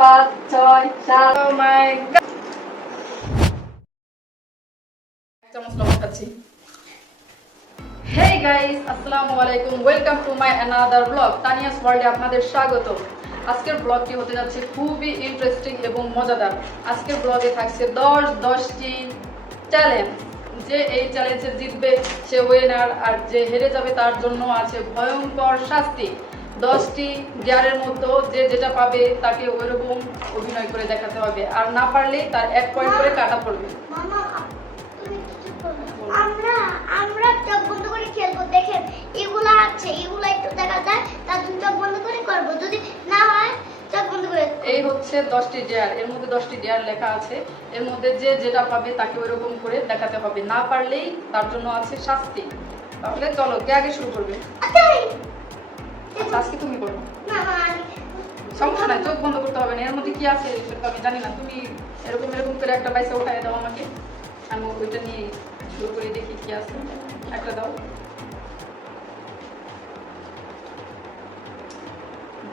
5 6 7 ও মাই god চামচ লবণ খাচ্ছি। হেই গাইস, আসসালামু আলাইকুম, welcome to my another blog. Tania's ওয়ার্ল্ডে আপনাদের স্বাগত। আজকের ব্লগটি হতে যাচ্ছে খুবই ইন্টারেস্টিং এবং মজাদার। আজকের ব্লগে থাকছে 10টি চ্যালেঞ্জ। যে এই চ্যালেঞ্জে জিতবে সে উইনার, আর যে হেরে যাবে তার জন্য আছে ভয়ঙ্কর শাস্তি। 10টি গিয়ারের মধ্যে যে যেটা পাবে তাকে ওইরকম অভিনয় করে দেখাতে হবে, আর না পারলে তার 1 পয়েন্ট করে কাটা পড়বে। আমরা আমরা চোখ বন্ধ করে খেলবো। দেখেন এগুলা আছে, এগুলা একটু দেখা যায়, তার জন্য চোখ বন্ধ করে করবো। যদি না হয় চোখ বন্ধ করে। এই হচ্ছে 10টি ডেয়ার। এর মধ্যে 10টি ডেয়ার লেখা আছে। এর মধ্যে যে যেটা পাবে তাকে ওইরকম করে দেখাতে হবে, না পারলেই তার জন্য আছে শাস্তি। তাহলে চলো, কে আগে শুরু করবে? আচ্ছা, আজকে তুমি করো। সমস্যা নাই, চোখ বন্ধ করতে হবে না। এর মধ্যে কি আছে সেটা আমি জানি না। তুমি এরকম এরকম করে একটা বাইসে উঠায় দাও আমাকে, আমি ওইটা নিয়ে শুরু করে দেখি কি আছে। একটা দাও।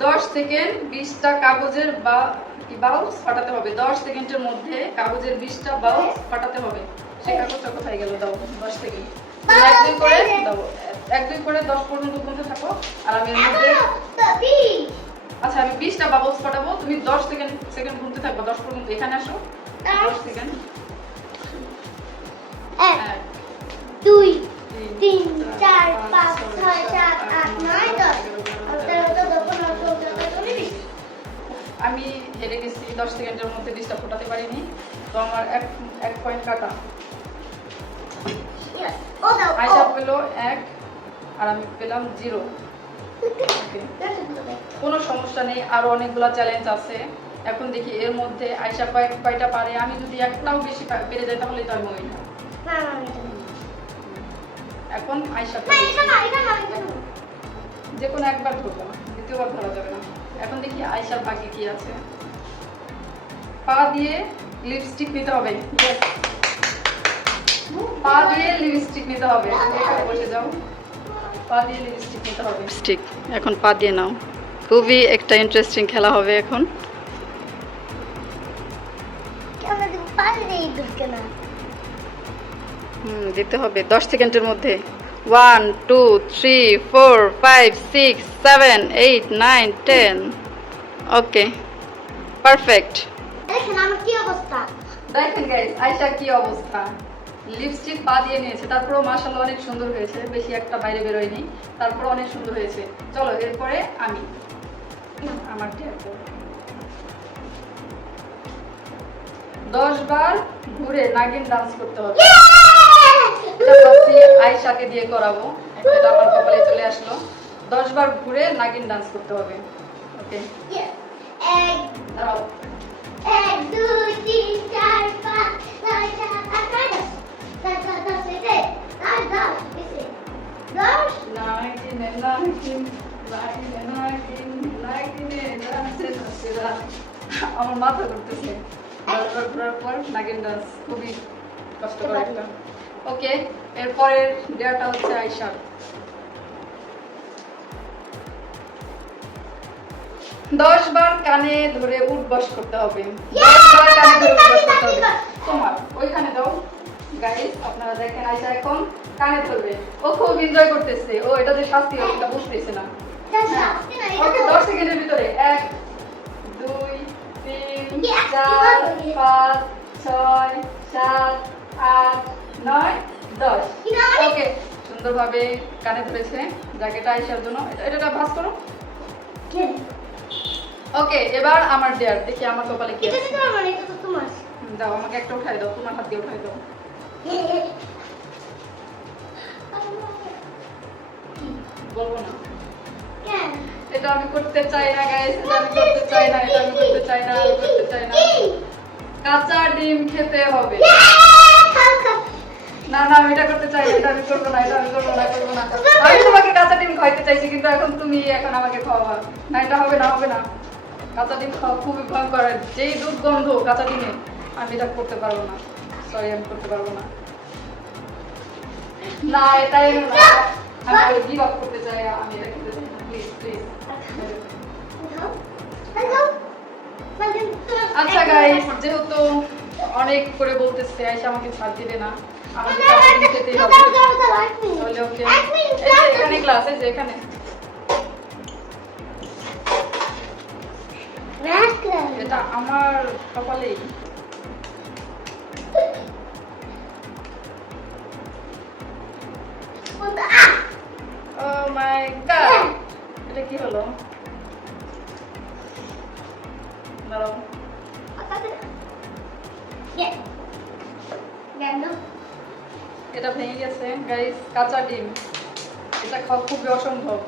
10 সেকেন্ড 20টা কাগজের বাউন্স ফাটাতে হবে। 10 সেকেন্ডের মধ্যে কাগজের 20টা বাউন্স ফাটাতে হবে। সেই কাগজটা কোথায় গেল? দাও 10 সেকেন্ড। 1 2 করে দাও, 1 2 করে 10 পর্যন্ত গুনতে থাকো। আর আমি এর মধ্যে আচ্ছা, আমি 20টা বাবলস ফাটাবো, তুমি 10 সেকেন্ড গুনতে থাকবা 10 পর্যন্ত। এখানে আসো। 10 সেকেন্ড। 1 2 3 4 5 6 7 8 9 10 আমি হেরে গেছি, 10 সেকেন্ডের মধ্যে 20টা ফোটাতে পারিনি, তো আমার 1 পয়েন্ট কাটা। আয়শা পেল 1 আর আমি পেলাম 0। কোনো সমস্যা নেই, আরো অনেকগুলো চ্যালেঞ্জ আছে। এখন দেখি এর মধ্যে আয়শা কয়টা পারে। আমি যদি একটাও বেশি পেরে যাই তাহলে তো আমি উইনার। এখন আয়শা যে কোনো একবার ধরবো, দ্বিতীয়বার ধরা যাবে না। এখন দেখি আয়শার ভাগ্যে কি আছে। পা দিয়ে লিপস্টিক নিতে হবে। পা দিয়ে লিপস্টিক নিতে হবে। এখানে বসে যাও, পা দিয়ে লিপস্টিক নিতে হবে। লিপস্টিক এখন পা দিয়ে নাও। খুবই একটা ইন্টারেস্টিং খেলা হবে এখন। দিতে হবে 10 সেকেন্ডের মধ্যে। 1 2 3 4 5 6 7 8 9 10। ওকে, পারফেক্ট। দেখেন আমার কি অবস্থা। দেখেন গাইস, আয়শা কি অবস্থা। লিপস্টিক পা দিয়ে নিয়েছে, তারপরেও মাশাআল্লাহ অনেক সুন্দর হয়েছে। বেশি একটা বাইরে বের হয়নি, তারপর অনেক সুন্দর হয়েছে। চলো, এরপরে আমি আমার ট্যাপ 10 বার ঘুরে নাগিন ডান্স করতে হবে। এটা ভাবছি আয়শাকে দিয়ে করাবো। এটা আমার কপালে চলে আসলো। 10 বার ঘুরে নাগিন ডান্স করতে হবে। ওকে, দাঁড়াও। 1 2 3 4 5 6 7 8 9 10 আমার মাথা করতেছে। 10 বার ঘোরার পর নাগিন ডান্স খুবই কষ্টকর একটা। ওকে, এরপরের ডেয়ারটা হচ্ছে আয়শার। 10 বার কানে ধরে উঠবস করতে হবে। 10 বার কানে ধরে উঠবস করতে হবে। তোমার ওইখানে দাও। গাইস, আপনারা দেখেন আয়শা এখন কানে ধরবে। ও খুব এনজয় করতেছে। ও এটা যে শাস্তি এটা বুঝতেছে না। ওকে, 10 সেকেন্ডের ভিতরে 1 2 3 4 5 6 7 8 9 10। ওকে, সুন্দরভাবে কানে ধরেছে। জ্যাকেটটা আয়শার জন্য। এটা ভাঁজ করো। ওকে, এবার আমার ডেয়ার। দেখি আমার কপালে কি আছে। দাও, আমাকে একটা উঠাই দাও, তোমার হাত দিয়ে উঠাই দাও। বলবো না, এটা আমি করতে চাই না গাইস। এটা আমি করতে চাই না, এটা আমি করতে চাই না, আমি করতে চাই না। কাঁচা ডিম খেতে হবে। না না, আমি এটা করতে চাই না, এটা আমি করবো না, এটা আমি করবো না, করবো না। আমি তোমাকে কাঁচা ডিম খাইতে চাইছি, কিন্তু এখন তুমি আমাকে খাওয়াবা না। এটা হবে না, হবে না। কাঁচা ডিম খাওয়া খুবই ভয়ঙ্কর। যেই দুর্গন্ধ কাঁচা ডিমে, আমি এটা করতে পারবো না। সরি, আমি করতে পারবো না। না, এটাই না। আমি গিভ আপ করতে চাই, আমি এটা খেতে চাই না। Please please. আচ্ছা গাইস, যেহেতু অনেক করে বলতেছে আইসা আমাকে ছাড় দিবে না, আমাকে কাছে যেতেই হবে। তাহলে ওকে, এখানে ক্লাস আছে, এখানে এটা আমার কপালেই। ও মাই গড, এটা কি হলো? দাঁড়াও, এটা ভেঙে গেছে গাইস। কাঁচা ডিম, এটা খাওয়া খুবই অসম্ভব।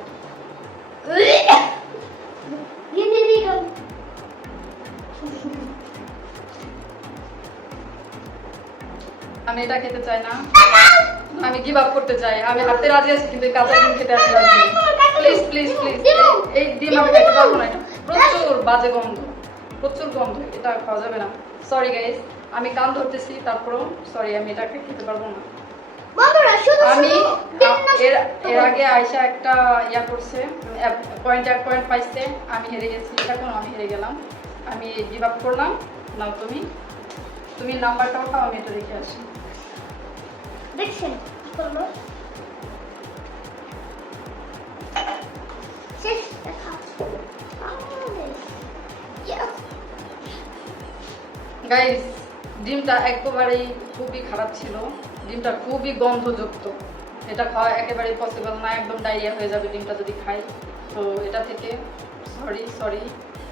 আমি এটা খেতে চাই না, আমি গিভ আপ করতে চাই। আমি হাঁটতে রাজি আছি কিন্তু এই কাঁচা ডিম খেতে আমি রাজি নই। প্লিজ প্লিজ প্লিজ, এই ডিম আমি খেতে পারবো না। এটা প্রচুর বাজে গন্ধ, প্রচুর গন্ধ, এটা খাওয়া যাবে না। সরি গাইস, আমি কান ধরতেছি, তারপরেও সরি, আমি এটাকে খেতে পারবো না। আমি এর আগে আয়শা একটা ইয়া করছে, পয়েন্ট পাইছে, আমি হেরে গেছি। এখন আমি হেরে গেলাম, আমি গিভ আপ করলাম। নাও তুমি নাম্বারটা উঠাও, আমি এটা দেখে আসি। দেখছেন কি করলো? শেষ দেখা। গাইস, ডিমটা একেবারেই খুবই খারাপ ছিল, ডিমটা খুবই গন্ধযুক্ত। এটা খাওয়া একেবারেই পসিবল না, একদম ডায়রিয়া হয়ে যাবে ডিমটা যদি খাই। তো এটা থেকে সরি।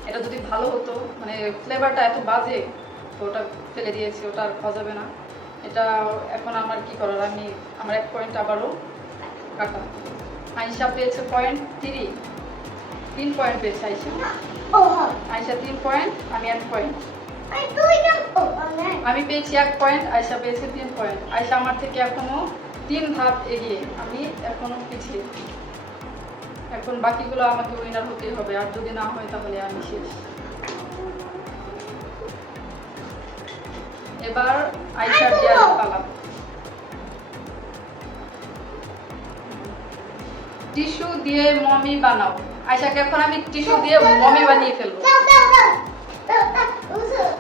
এটা যদি ভালো হতো, মানে ফ্লেভারটা এত বাজে, তো ওটা ফেলে দিয়েছি, ওটা আর খাওয়া যাবে না। এটা এখন আমার কি করার, আমার 1 পয়েন্ট আবারও কাটা। আয়শা পেয়েছে 3 পয়েন্ট পেয়েছে আয়শা। আয়শা 3 পয়েন্ট, আমি 1 পয়েন্ট। আমি পেয়েছি 1 পয়েন্ট, আয়শা পেয়েছে 3 পয়েন্ট। আয়শা আমার থেকে এখনো 3 ধাপ এগিয়ে, আমি এখনো পিছিয়ে। এখন বাকিগুলো আমাকে উইনার হতেই হবে, আর যদি না হয় তাহলে আমি শেষ। এবার আয়শা ডিয়ার পালা। টিস্যু দিয়ে মমি বানাও। আয়শাকে এখন আমি টিস্যু দিয়ে মমি বানিয়ে ফেলবো।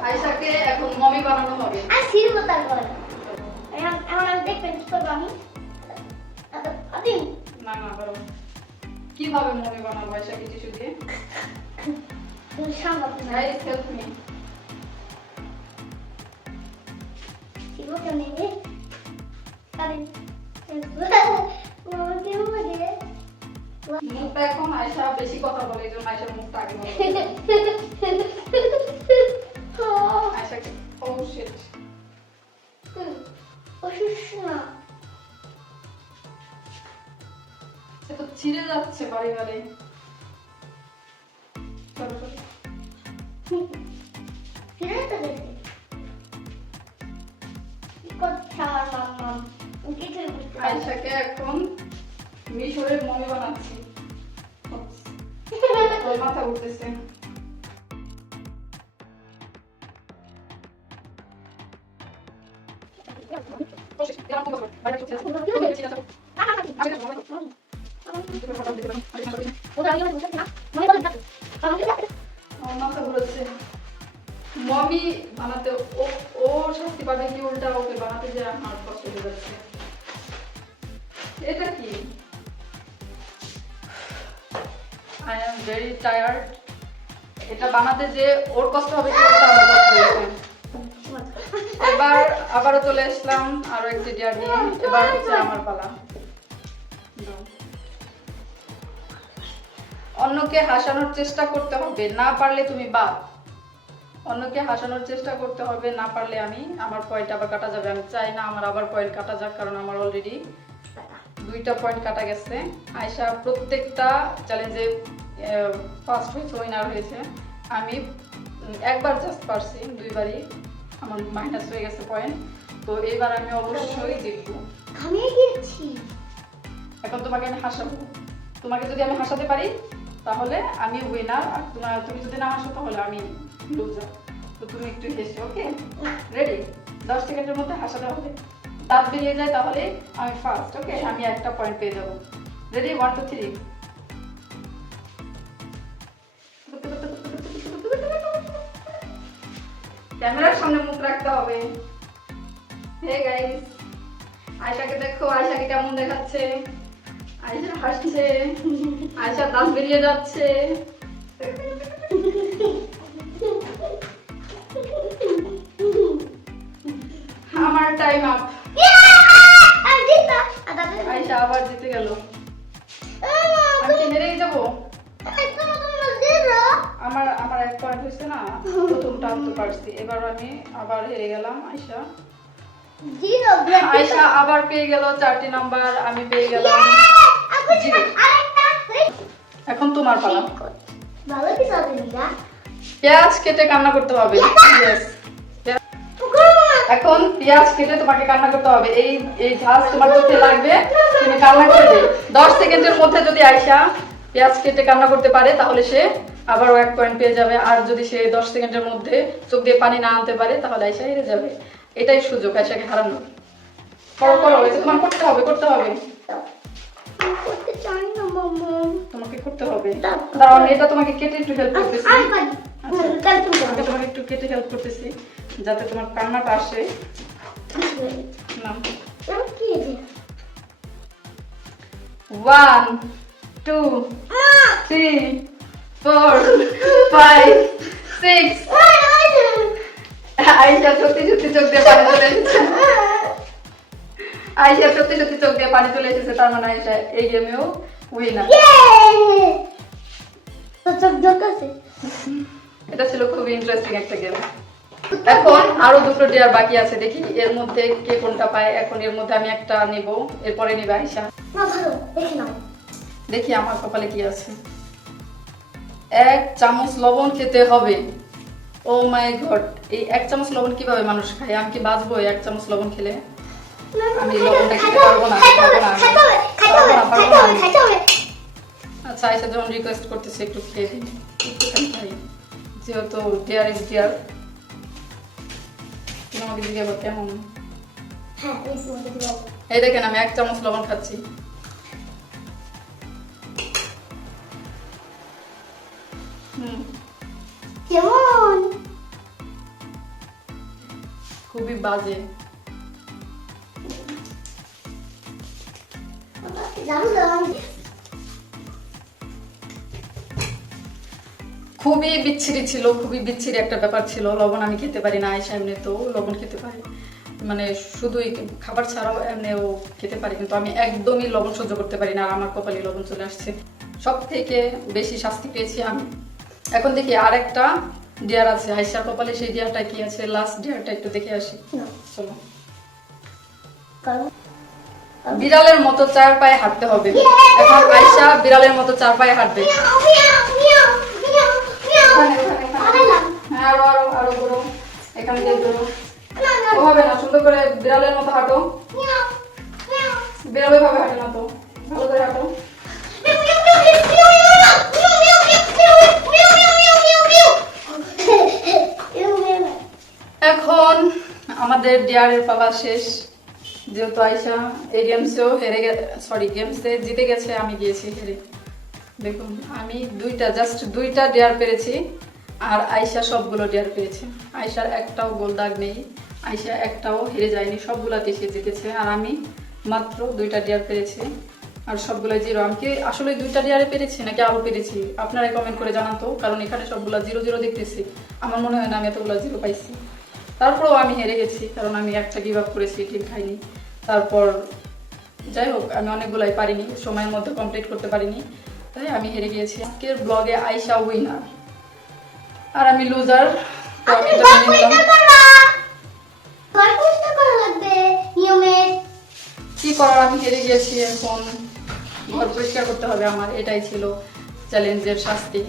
আয়শাকে এখন মমি বানানো হবে। না বলো, কিভাবে মমি বানাবো আয়শাকে টিস্যু দিয়ে? Guys help me. মুখটা এখন আয়শা বেশি কথা বলে, এই জন্য আয়শার মুখটা আগে বলে। আয়শাকে ও শিট, সে তো ছিঁড়ে যাচ্ছে বাড়ি বাড়ি। আয়শাকে এখন মিশরের মমি বানাচ্ছি। মাথা উঠতেছে। মাথা ঘুরাচ্ছে। মমি বানাতে ও শাস্তি পাবে কি, উল্টা ওকে বানাতে যে আমার কষ্ট হয়ে যাচ্ছে। এটা কি? I am very tired. এটা বানাতে যে ওর কষ্ট হবে কি, উল্টা আমার কষ্ট হয়েছে। এবার আবারও চলে আসলাম আরো একটি ডিয়ার নিয়ে। এবার হচ্ছে আমার পালা। অন্যকে হাসানোর চেষ্টা করতে হবে, না পারলে তুমি বাদ। অন্যকে হাসানোর চেষ্টা করতে হবে, না পারলে আমার পয়েন্ট আবার কাটা যাবে। আমি চাই না আমার আবার পয়েন্ট কাটা যাক, কারণ আমার অলরেডি 2টা পয়েন্ট কাটা গেছে। আয়শা প্রত্যেকটা চ্যালেঞ্জে ফার্স্ট হয়েছে, উইনার হয়েছে। আমি একবার জাস্ট পারছি, 2বারই আমার মাইনাস হয়ে গেছে পয়েন্ট। তো এইবার আমি অবশ্যই জিতবো। এখন তোমাকে আমি হাসাবো। তোমাকে যদি আমি হাসাতে পারি তাহলে আমি উইনার, আর তুমি যদি না হাসো তাহলে আমি লুজার। তো তুমি একটু হেসো, ওকে? রেডি? 10 সেকেন্ডের মধ্যে হাসাতে হবে। দাঁত বেরিয়ে যায় তাহলে আমি ফার্স্ট, ওকে? আমি 1টা পয়েন্ট পেয়ে যাবো। রেডি? 1 2 3। ক্যামেরার সামনে মুখ রাখতে হবে। হে গাইস, আয়শাকে দেখো, আয়শাকে কেমন দেখাচ্ছে। আয়শা হাসছে, আয়শা দাঁত বেরিয়ে যাচ্ছে। আমার টাইম আপ। আয়শা আবার জিতে গেল। আমি কি হেরেই যাবো? আমার এক পয়েন্ট হয়েছে না, প্রথমটা আনতে পারছি, এবার আমি আবার হেরে গেলাম। আয়শা আবার পেয়ে গেল 4টি নাম্বার, আমি পেয়ে গেলাম 0। এখন তোমার পালা। পেঁয়াজ কেটে কান্না করতে হবে। Yes. এখন পেঁয়াজ কেটে তোমাকে কান্না করতে হবে। এই ঝাঁজ তোমার চোখে লাগবে, তুমি কান্না করবে। 10 সেকেন্ডের মধ্যে যদি আয়শা পেঁয়াজ কেটে কান্না করতে পারে তাহলে সে আবারও 1 পয়েন্ট পেয়ে যাবে। আর যদি সে 10 সেকেন্ডের মধ্যে চোখ দিয়ে পানি না আনতে পারে তাহলে আয়শা হেরে যাবে। এটাই সুযোগ আয়শাকে হারানোর। করো করো, এটা তোমার করতে হবে, করতে হবে। তোমাকে করতে হবে। দাঁড়াও, আমি এটা তোমাকে কেটে একটু হেল্প করতেছি। আমি তোমাকে একটু কেটে হেল্প করতেছি যাতে তোমার কান্নাটা আসে। না, 1 2 3 4 5 6। আয়শা সত্যি সত্যি চোখ দিয়ে পানি চলে এসেছে। আয়শা সত্যি সত্যি চোখ দিয়ে পানি চলে এসেছে, তার মানে আয়শা এই গেমেও উইনার। এটা ছিল খুবই ইন্টারেস্টিং একটা গেম। এখন আরো দুটো ডিয়ার বাকি আছে, দেখি এর মধ্যে কে কোনটা পায়। এখন এর মধ্যে আমি একটা নিব, এরপরে নিবে আয়শা। দেখি আমার কপালে কি আছে। 1 চামচ লবণ খেতে হবে। ও মাই গড, এই 1 চামচ লবণ কিভাবে মানুষ খায়? আমি কি বাঁচবো 1 চামচ লবণ খেলে? আমি লবণটা খেতে পারবো না। আচ্ছা, আয়শা যখন রিকোয়েস্ট করতেছে একটু খেয়ে দিন, যেহেতু ডিয়ার ইজ ডিয়ার। তুমি আমাকে জিজ্ঞাসা কেমন? এই দেখেন আমি 1 চামচ লবণ খাচ্ছি। কেমন? খুবই বাজে। খুবই বিচ্ছিরি ছিল, খুবই বিচ্ছিরি একটা ব্যাপার ছিল। লবণ আমি খেতে পারি না, আয়শা এমনি তো লবণ খেতে পারি, মানে শুধুই খাবার ছাড়াও এমনিও খেতে পারি, কিন্তু আমি একদমই লবণ সহ্য করতে পারি না। আর আমার কপালে লবণ চলে আসছে। সব থেকে বেশি শাস্তি পেয়েছি আমি। এখন দেখি আর একটা ডিয়ার আছে আয়শার কপালে, সেই ডিয়ারটা কি আছে, লাস্ট ডিয়ারটা একটু দেখে আসি। চলো। বিড়ালের মতো 4 পায়ে হাঁটতে হবে। এখন আয়শা বিড়ালের মতো 4 পায়ে হাঁটবে। আরো আরো আরো ঘুরো, এখানে দিয়ে ঘুরো। ওভাবে না, সুন্দর করে বিড়ালের মতো হাঁটো। বিড়ালের ভাবে হাঁটে না তো, ভালো করে হাঁটো। এখন আমাদের ডিয়ারের পালা শেষ। যেহেতু আয়শা এই গেমসেও হেরে গেছে, সরি গেমসে জিতে গেছে, আমি গিয়েছি হেরে। দেখুন আমি জাস্ট দুইটা ডিয়ার পেরেছি, আর আয়শা সবগুলো ডিয়ার পেরেছে। আয়শার একটাও গোল দাগ নেই, আয়শা একটাও হেরে যায়নি, সবগুলাতে সে জিতেছে। আর আমি মাত্র 2টা ডিয়ার পেরেছি, আর সবগুলো 0। আমি কি আসলে 2টা ডিয়ারে পেরেছি নাকি আরো পেরেছি? আপনারা কমেন্ট করে জানান তো, কারণ এখানে সবগুলো 0 0 দেখতেছি। আমার মনে হয় না আমি এতগুলো 0 পাইছি। তারপরেও আমি হেরে গেছি, কারণ আমি একটা গিভ আপ করেছি, ঠিক খাইনি। তারপর যাই হোক, আমি অনেকগুলাই পারিনি, সময়ের মধ্যে কমপ্লিট করতে পারিনি, তাই আমি হেরে গিয়েছি। আজকের ব্লগে আয়শা উইনার আর আমি লুজার। তো আমি এটা মেনে নিলাম। কি করার, আমি হেরে গিয়েছি, এখন ঘর পরিষ্কার করতে হবে আমার। এটাই ছিল চ্যালেঞ্জের শাস্তি।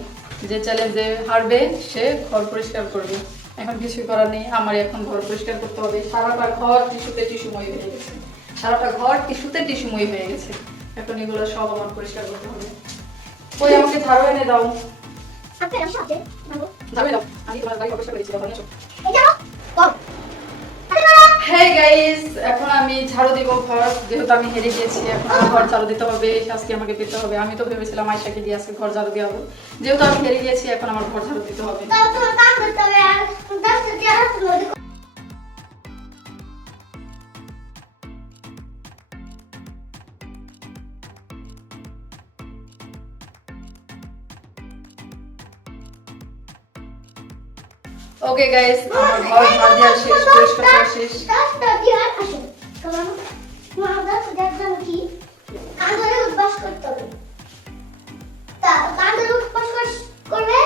যে চ্যালেঞ্জে হারবে সে ঘর পরিষ্কার করবে। এখন কিছুই করার নেই, আমার এখন ঘর পরিষ্কার করতে হবে। সারাটা ঘর টিস্যুতে টিস্যুময় হয়ে গেছে, সারাটা ঘর টিস্যুতে টিস্যুময় হয়ে গেছে। এখন এগুলো সব আমার পরিষ্কার করতে হবে। ওই আমাকে ঝাড়ু এনে দাও। ঝাড়ু দাও, আমি তোমার বাড়ি পরিষ্কার করেছি। হ্যাঁ গাইস, এখন আমি ঝাড়ু দিব ঘর, যেহেতু আমি হেরে গিয়েছি। এখন আমার ঘর ঝাড়ু দিতে হবে, এই শাস্তি আমাকে পেতে হবে। আমি তো ভেবেছিলাম আয়শাকে দিয়ে আজকে ঘর ঝাড়ু দেওয়াবো, যেহেতু আমি হেরে গিয়েছি এখন আমার ঘর ঝাড়ু দিতে হবে। তাও তোমার কাম করতে হবে আর 10টা দিয়ে হাত ধরে ওকে গাইস, আমার ঘর ঝাড়ু দেওয়া শেষ, পরিষ্কার করা শেষ। 10টা দিয়ে হাত আসে কারণ তোমার 10টা দেওয়ার জন্য কি কান ধরে উঠবাস করতে হবে। তা কান ধরে উঠবাস করবে,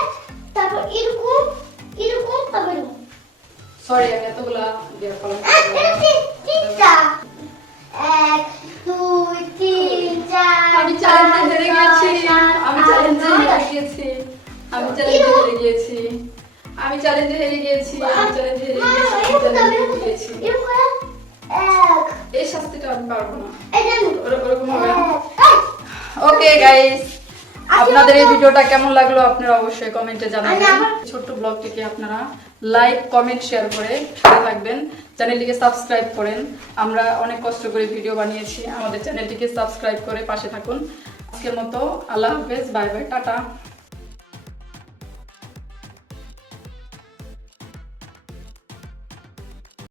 তারপর এরকম এরকম তবে এরকম। সরি, আমি এতগুলা দেওয়ার ফলে তিনটা 1 2 3 4 আমি চ্যালেঞ্জে হেরে গিয়েছি, আমি চ্যালেঞ্জে হেরে গিয়েছি, আমি চ্যালেঞ্জে হেরে গিয়েছি, আমি চ্যালেঞ্জে হেরে গিয়েছি, আমি চ্যালেঞ্জে হেরে গিয়েছি, আমি চ্যালেঞ্জে হেরে গিয়েছি। এই শাস্তিটা আমি পারবো না, ওরকম হবে না। ওকে গাইস, আপনাদের এই ভিডিওটা কেমন লাগলো আপনারা অবশ্যই কমেন্টে জানাবেন। ছোট্ট ব্লগটিকে আপনারা লাইক কমেন্ট শেয়ার করে সাথে থাকবেন, চ্যানেলটিকে সাবস্ক্রাইব করেন। আমরা অনেক কষ্ট করে ভিডিও বানিয়েছি, আমাদের চ্যানেলটিকে সাবস্ক্রাইব করে পাশে থাকুন। আজকের মতো আল্লাহ হাফেজ, বাই বাই, টাটা।